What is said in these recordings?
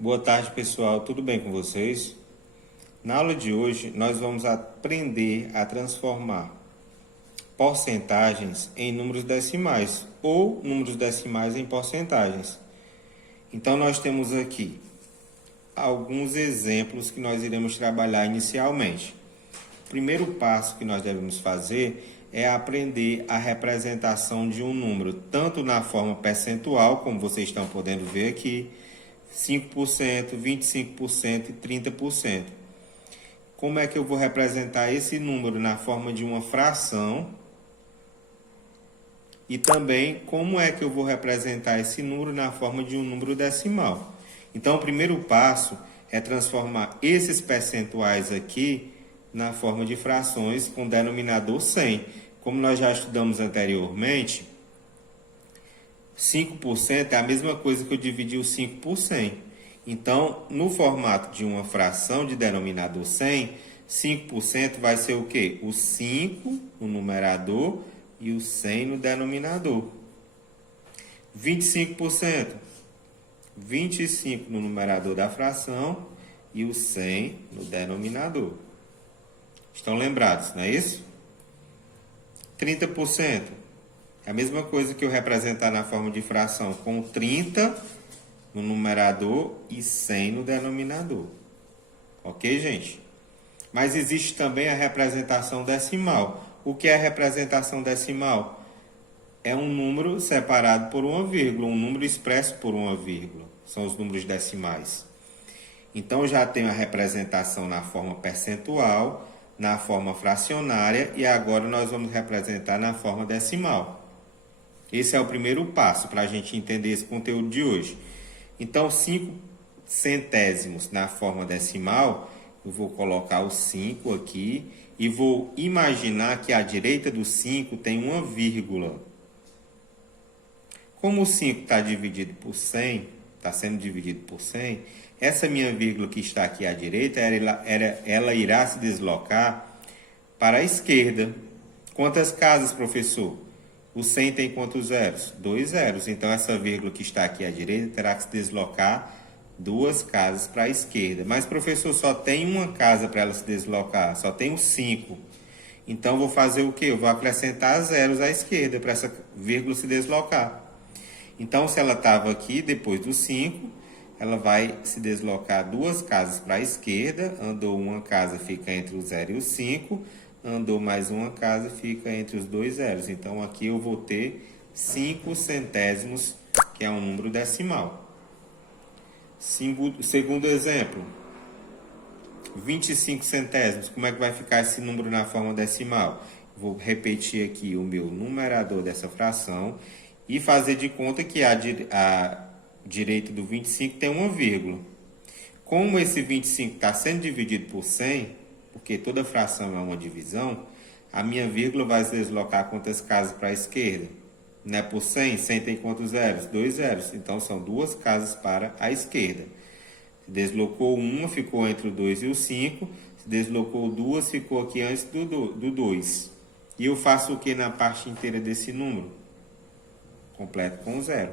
Boa tarde, pessoal. Tudo bem com vocês? Na aula de hoje, nós vamos aprender a transformar porcentagens em números decimais ou números decimais em porcentagens. Então, nós temos aqui alguns exemplos que nós iremos trabalhar inicialmente. O primeiro passo que nós devemos fazer é aprender a representação de um número, tanto na forma percentual, como vocês estão podendo ver aqui, 5%, 25% e 30%. Como é que eu vou representar esse número na forma de uma fração? E também como é que eu vou representar esse número na forma de um número decimal? Então, o primeiro passo é transformar esses percentuais aqui na forma de frações com denominador 100. Como nós já estudamos anteriormente, 5% é a mesma coisa que eu dividir o 5 por 100. Então, no formato de uma fração de denominador 100, 5% vai ser o quê? O 5 no numerador e o 100 no denominador. 25%, 25 no numerador da fração e o 100 no denominador. Estão lembrados, não é isso? 30%. É a mesma coisa que eu representar na forma de fração com 30 no numerador e 100 no denominador. Ok, gente? Mas existe também a representação decimal. O que é a representação decimal? É um número separado por uma vírgula, um número expresso por uma vírgula. São os números decimais. Então, já tenho a representação na forma percentual, na forma fracionária e agora nós vamos representar na forma decimal. Esse é o primeiro passo para a gente entender esse conteúdo de hoje. Então, 5 centésimos na forma decimal, eu vou colocar o 5 aqui e vou imaginar que à direita do 5 tem uma vírgula. Como o 5 está dividido por 100, está sendo dividido por 100, essa minha vírgula que está aqui à direita, ela irá se deslocar para a esquerda. Quantas casas, professor? O 100 tem quantos zeros? 2 zeros. Então, essa vírgula que está aqui à direita terá que se deslocar 2 casas para a esquerda. Mas, professor, só tem uma casa para ela se deslocar. Só tem o 5. Então, vou fazer o quê? Eu vou acrescentar zeros à esquerda para essa vírgula se deslocar. Então, se ela estava aqui, depois do 5, ela vai se deslocar 2 casas para a esquerda. Andou uma casa, fica entre o 0 e o 5. Andou mais uma casa, fica entre os 2 zeros. Então, aqui eu vou ter 5 centésimos, que é um número decimal. Segundo exemplo, 25 centésimos. Como é que vai ficar esse número na forma decimal? Vou repetir aqui o meu numerador dessa fração e fazer de conta que a direita do 25 tem uma vírgula. Como esse 25 está sendo dividido por 100, porque toda fração é uma divisão, a minha vírgula vai se deslocar quantas casas para a esquerda? Não é por 100? 100 tem quantos zeros? 2 zeros. Então, são 2 casas para a esquerda. Se deslocou uma, ficou entre o 2 e o 5. Se deslocou 2, ficou aqui antes do 2. E eu faço o que na parte inteira desse número? Completo com 0.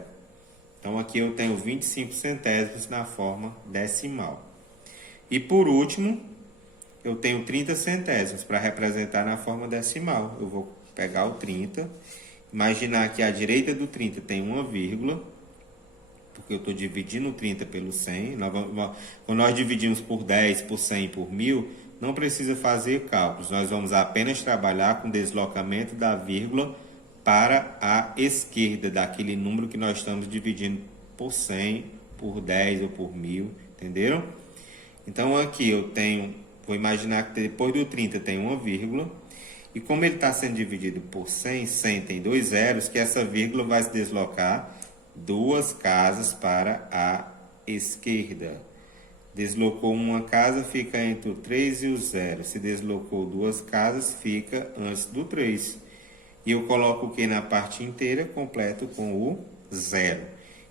Então, aqui eu tenho 25 centésimos na forma decimal. E, por último, eu tenho 30 centésimos para representar na forma decimal. Eu vou pegar o 30, imaginar que à direita do 30 tem uma vírgula, porque eu estou dividindo o 30 pelo 100. Quando nós dividimos por 10, por 100, por 1000, não precisa fazer cálculos. Nós vamos apenas trabalhar com o deslocamento da vírgula para a esquerda daquele número que nós estamos dividindo por 100, por 10 ou por 1000, entenderam? Então, aqui eu tenho... Vou imaginar que depois do 30 tem uma vírgula. E como ele está sendo dividido por 100, 100 tem 2 zeros, que essa vírgula vai se deslocar 2 casas para a esquerda. Deslocou uma casa, fica entre o 3 e o 0. Se deslocou 2 casas, fica antes do 3. E eu coloco o que na parte inteira? Completo com o 0.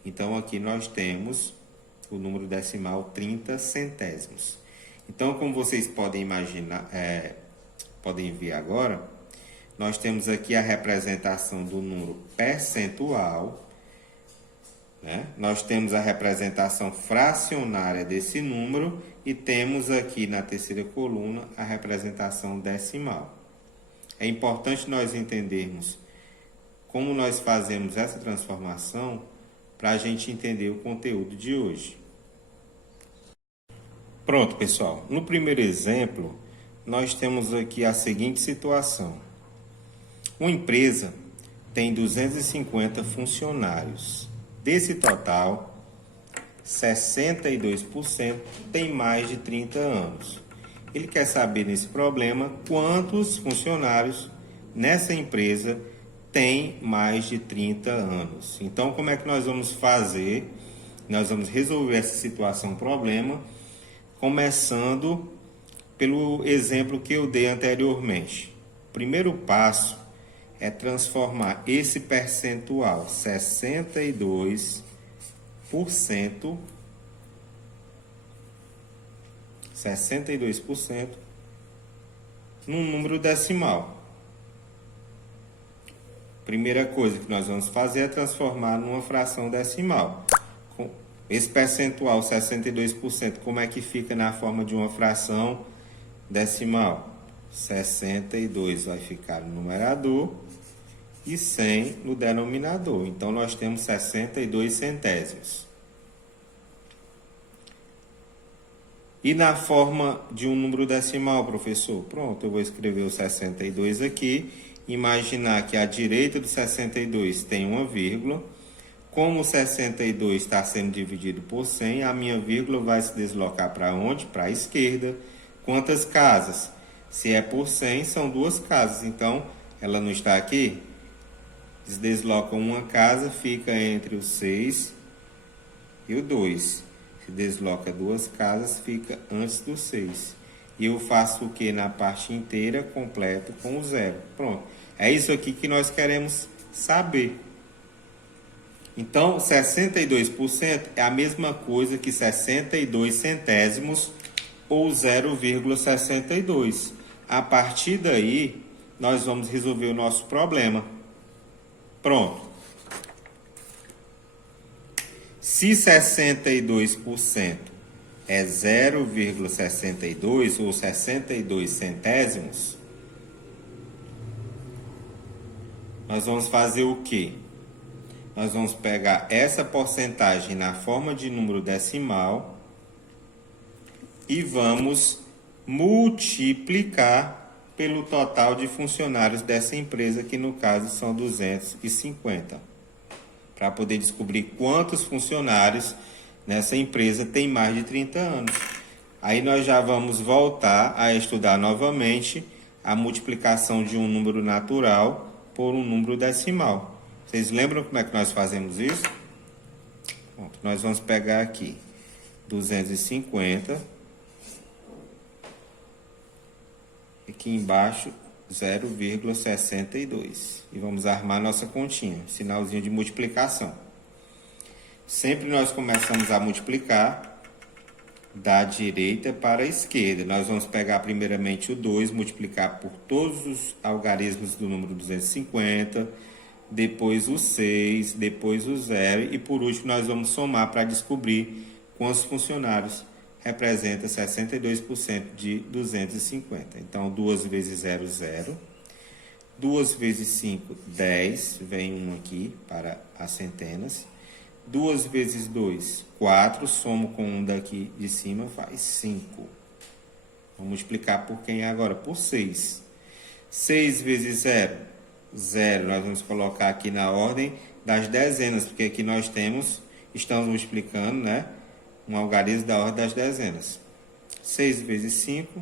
Então, aqui nós temos o número decimal 30 centésimos. Então, como vocês podem imaginar, podem ver agora, nós temos aqui a representação do número percentual né? Nós temos a representação fracionária desse número e temos aqui na terceira coluna a representação decimal. É importante nós entendermos como nós fazemos essa transformação para a gente entender o conteúdo de hoje. Pronto, pessoal. No primeiro exemplo, nós temos aqui a seguinte situação. Uma empresa tem 250 funcionários. Desse total, 62% tem mais de 30 anos. Ele quer saber nesse problema quantos funcionários nessa empresa tem mais de 30 anos. Então, como é que nós vamos fazer? Nós vamos resolver essa situação, problema, começando pelo exemplo que eu dei anteriormente. O primeiro passo é transformar esse percentual, 62%, num número decimal. Primeira coisa que nós vamos fazer é transformar numa fração decimal. Esse percentual, 62%, como é que fica na forma de uma fração decimal? 62 vai ficar no numerador e 100 no denominador. Então, nós temos 62 centésimos. E na forma de um número decimal, professor? Pronto, eu vou escrever o 62 aqui. Imaginar que à direita do 62 tem uma vírgula. Como o 62 está sendo dividido por 100, a minha vírgula vai se deslocar para onde? Para a esquerda. Quantas casas? Se é por 100, são duas casas. Então, ela não está aqui? Se desloca uma casa, fica entre o 6 e o 2. Se desloca duas casas, fica antes do 6. E eu faço o que na parte inteira? Completo com o 0. Pronto. É isso aqui que nós queremos saber. Então, 62% é a mesma coisa que 62 centésimos ou 0,62. A partir daí, nós vamos resolver o nosso problema. Pronto. Se 62% é 0,62 ou 62 centésimos, nós vamos fazer o quê? Nós vamos pegar essa porcentagem na forma de número decimal e vamos multiplicar pelo total de funcionários dessa empresa, que no caso são 250. Para poder descobrir quantos funcionários nessa empresa tem mais de 30 anos. Aí nós já vamos voltar a estudar novamente a multiplicação de um número natural por um número decimal. Vocês lembram como é que nós fazemos isso? Bom, nós vamos pegar aqui 250. Aqui embaixo 0,62. E vamos armar nossa continha, sinalzinho de multiplicação. Sempre nós começamos a multiplicar da direita para a esquerda. Nós vamos pegar primeiramente o 2, multiplicar por todos os algarismos do número 250, depois o 6, depois o 0 e por último nós vamos somar para descobrir quantos funcionários representa 62% de 250. Então, 2 vezes 0, 0. 2 vezes 5, 10. Vem 1 aqui para as centenas. 2 vezes 2, 4. Somo com 1 daqui de cima, faz 5. Vamos multiplicar por quem agora? Por 6. 6 vezes 0, 0. Nós vamos colocar aqui na ordem das dezenas, porque aqui nós estamos multiplicando, né? Um algarismo da ordem das dezenas. 6 vezes 5,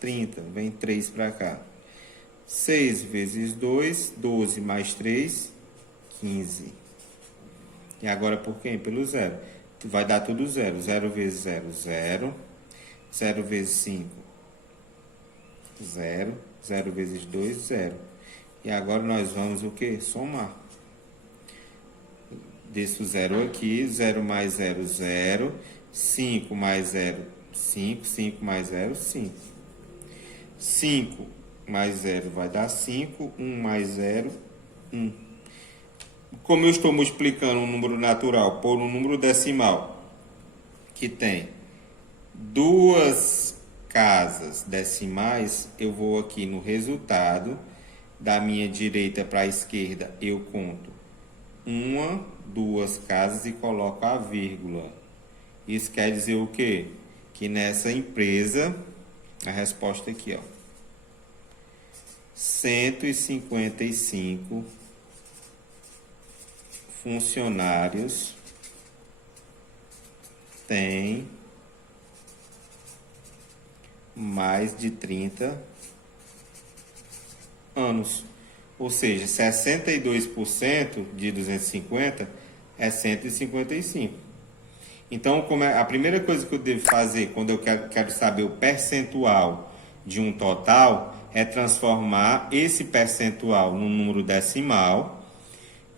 30. Vem 3 para cá. 6 vezes 2, 12 mais 3, 15. E agora por quem? Pelo 0. Vai dar tudo 0. 0 vezes 0, 0. 0 vezes 5, 0. 0 vezes 2, 0. E agora nós vamos o quê? Somar. Desço o 0 aqui. 0 mais 0, 0. 5 mais 0, 5. 5 mais 0, 5. 5 mais 0 vai dar 5. 1 mais 0, 1. Como eu estou multiplicando um número natural por um número decimal que tem duas casas decimais, eu vou aqui no resultado, da minha direita para a esquerda, eu conto uma, duas casas e coloco a vírgula. Isso quer dizer o quê? Que nessa empresa, a resposta aqui, ó, 155 funcionários têm mais de 30 anos. Ou seja, 62% de 250 é 155. Então, a primeira coisa que eu devo fazer quando eu quero saber o percentual de um total é transformar esse percentual num número decimal.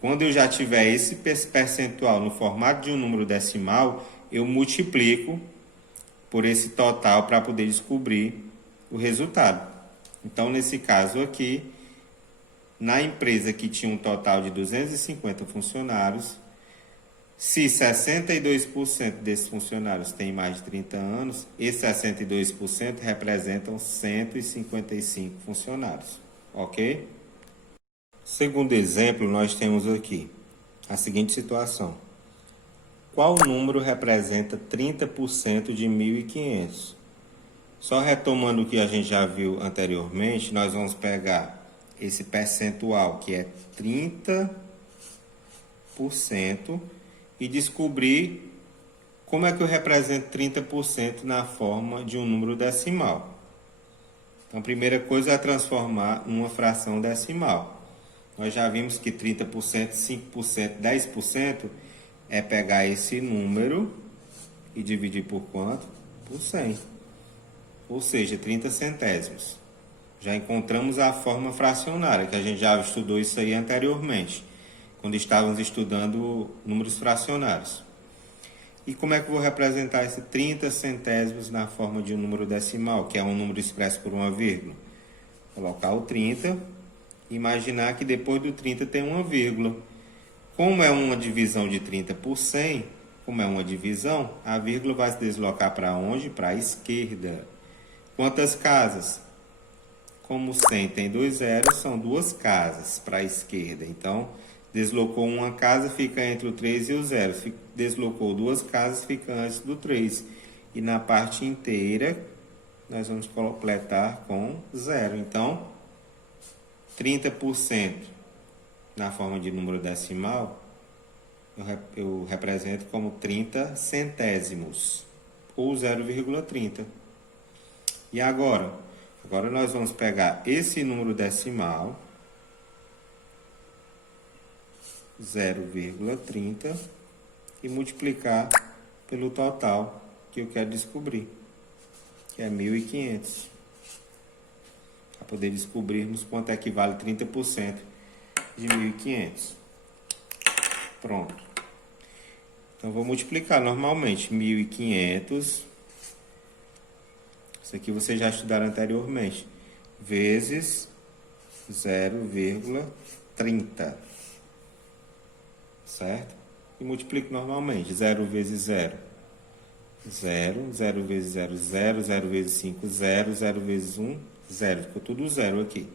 Quando eu já tiver esse percentual no formato de um número decimal, eu multiplico por esse total para poder descobrir o resultado. Então, nesse caso aqui, na empresa que tinha um total de 250 funcionários, se 62% desses funcionários têm mais de 30 anos, esses 62% representam 155 funcionários, ok? Segundo exemplo, nós temos aqui a seguinte situação. Qual número representa 30% de 1.500? Só retomando o que a gente já viu anteriormente, nós vamos pegar esse percentual, que é 30%, e descobrir como é que eu represento 30% na forma de um número decimal. Então, a primeira coisa é transformar uma fração decimal. Nós já vimos que 30%, 5%, 10% é pegar esse número e dividir por quanto? Por 100. Ou seja, 30 centésimos. Já encontramos a forma fracionária, que a gente já estudou isso aí anteriormente, quando estávamos estudando números fracionários. E como é que eu vou representar esse 30 centésimos na forma de um número decimal, que é um número expresso por uma vírgula? Colocar o 30, imaginar que depois do 30 tem uma vírgula. Como é uma divisão de 30 por 100, como é uma divisão, a vírgula vai se deslocar para onde? Para a esquerda. Quantas casas? Como 100 tem 2 zeros, são duas casas para a esquerda. Então, deslocou uma casa, fica entre o 3 e o 0. Deslocou duas casas, fica antes do 3. E na parte inteira, nós vamos completar com 0. Então, 30% na forma de número decimal, eu represento como 30 centésimos, ou 0,30. E agora? Agora nós vamos pegar esse número decimal, 0,30, e multiplicar pelo total que eu quero descobrir, que é 1.500. Para poder descobrirmos quanto equivale 30% de 1.500. Pronto. Então, vou multiplicar normalmente 1.500... Isso aqui vocês já estudaram anteriormente. Vezes 0,30. Certo? E multiplico normalmente. 0 vezes 0. 0. 0 vezes 0, 0. 0 vezes 5, 0. 0 vezes 1, 0. Ficou tudo 0 aqui.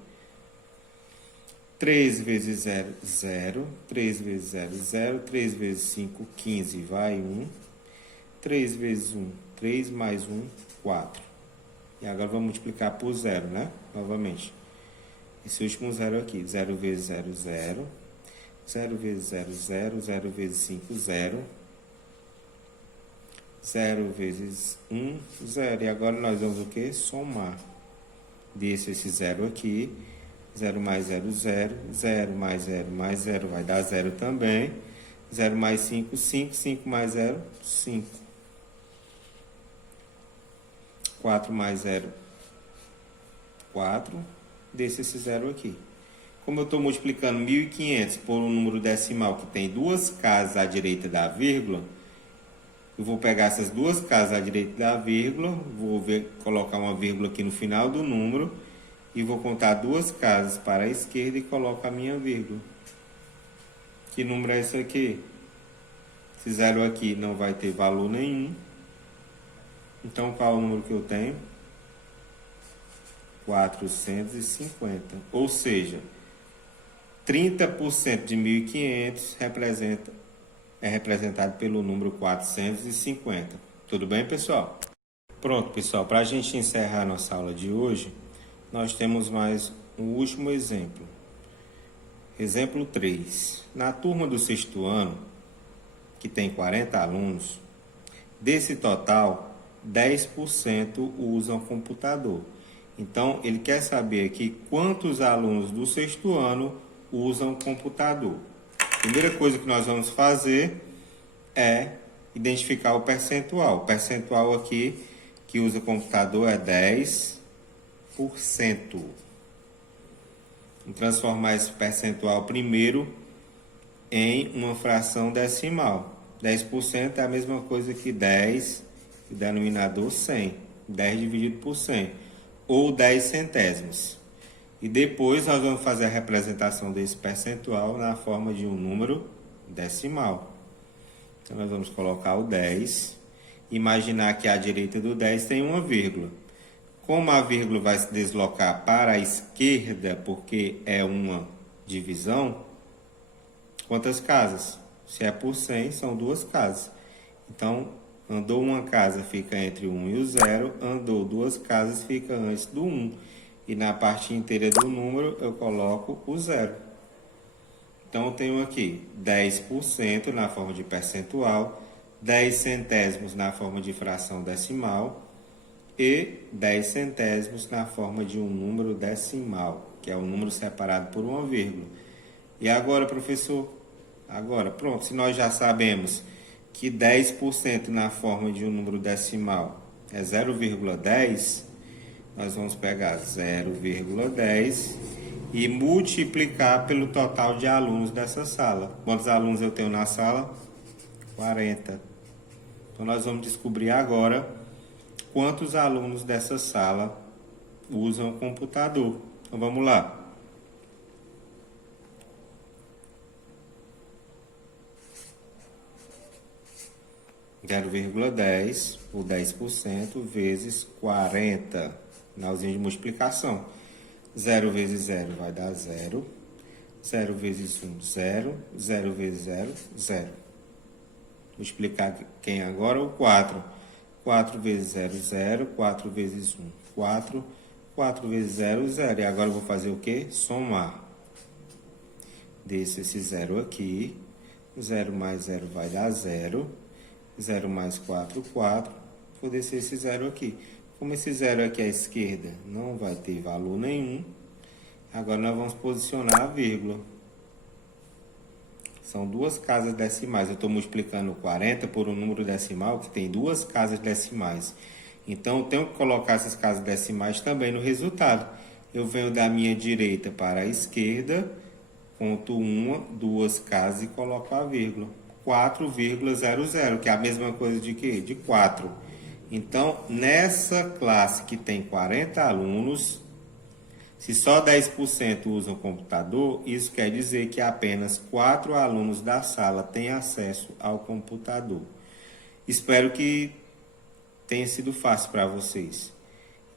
3 vezes 0, 0. 3 vezes 0, 0. 3 vezes 5, 15. Vai 1. 3 vezes 1, 3 mais 1, 4. E agora vamos multiplicar por 0, né? Novamente. Esse último 0 aqui. 0 vezes 0, 0. 0 vezes 0, 0. 0 vezes 5, 0. 0 vezes 1, 0. E agora nós vamos o quê? Somar. Desce esse 0 aqui. 0 mais 0, 0. 0 mais 0 mais 0 vai dar 0 também. 0 mais 5, 5. 5 mais 0, 5. 4 mais 0, 4. Desce esse 0 aqui. Como eu estou multiplicando 1.500 por um número decimal que tem duas casas à direita da vírgula, eu vou pegar essas duas casas à direita da vírgula, vou colocar uma vírgula aqui no final do número e vou contar duas casas para a esquerda e coloco a minha vírgula. Que número é esse aqui? Esse 0 aqui não vai ter valor nenhum. Então, qual é o número que eu tenho? 450. Ou seja, 30% de 1.500 é representado pelo número 450. Tudo bem, pessoal? Pronto, pessoal. Para a gente encerrar a nossa aula de hoje, nós temos mais um último exemplo. Exemplo 3. Na turma do sexto ano, que tem 40 alunos, desse total, 10% usam computador. Então, ele quer saber aqui quantos alunos do sexto ano usam computador. A primeira coisa que nós vamos fazer é identificar o percentual. O percentual aqui que usa computador é 10%. Vamos transformar esse percentual primeiro em uma fração decimal. 10% é a mesma coisa que 10, denominador 100. 10 dividido por 100, ou 10 centésimos. E depois nós vamos fazer a representação desse percentual na forma de um número decimal. Então nós vamos colocar o 10. Imaginar que à direita do 10 tem uma vírgula. Como a vírgula vai se deslocar para a esquerda, porque é uma divisão, quantas casas? Se é por 100, são 2 casas. Então, andou uma casa, fica entre o 1 e o 0. Andou 2 casas, fica antes do 1. E na parte inteira do número, eu coloco o 0. Então, eu tenho aqui 10% na forma de percentual, 10 centésimos na forma de fração decimal e 10 centésimos na forma de um número decimal, que é um número separado por uma vírgula. E agora, professor? Agora, pronto, se nós já sabemos que 10% na forma de um número decimal é 0,10, nós vamos pegar 0,10 e multiplicar pelo total de alunos dessa sala. Quantos alunos eu tenho na sala? 40. Então, nós vamos descobrir agora quantos alunos dessa sala usam o computador. Então, vamos lá. 0,10 por 10% vezes 40. Finalzinho de multiplicação. 0 vezes 0 vai dar 0. 0 vezes 1, 0. 0 vezes 0, 0. Multiplicar quem agora? O 4. 4 vezes 0, 0. 4 vezes 1, 4. 4 vezes 0, 0. E agora eu vou fazer o quê? Somar. Desço esse 0 aqui. 0 mais 0 vai dar 0. 0 mais 4, 4. Vou descer esse 0 aqui. Como esse 0 aqui à esquerda não vai ter valor nenhum, agora nós vamos posicionar a vírgula. São 2 casas decimais. Eu estou multiplicando 40 por um número decimal que tem 2 casas decimais. Então, eu tenho que colocar essas casas decimais também no resultado. Eu venho da minha direita para a esquerda, conto 1, 2 casas e coloco a vírgula. 4,00, que é a mesma coisa de quê? De 4. Então, nessa classe que tem 40 alunos, se só 10% usam computador, isso quer dizer que apenas 4 alunos da sala têm acesso ao computador. Espero que tenha sido fácil para vocês.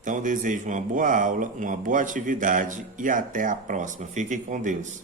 Então, eu desejo uma boa aula, uma boa atividade e até a próxima. Fiquem com Deus.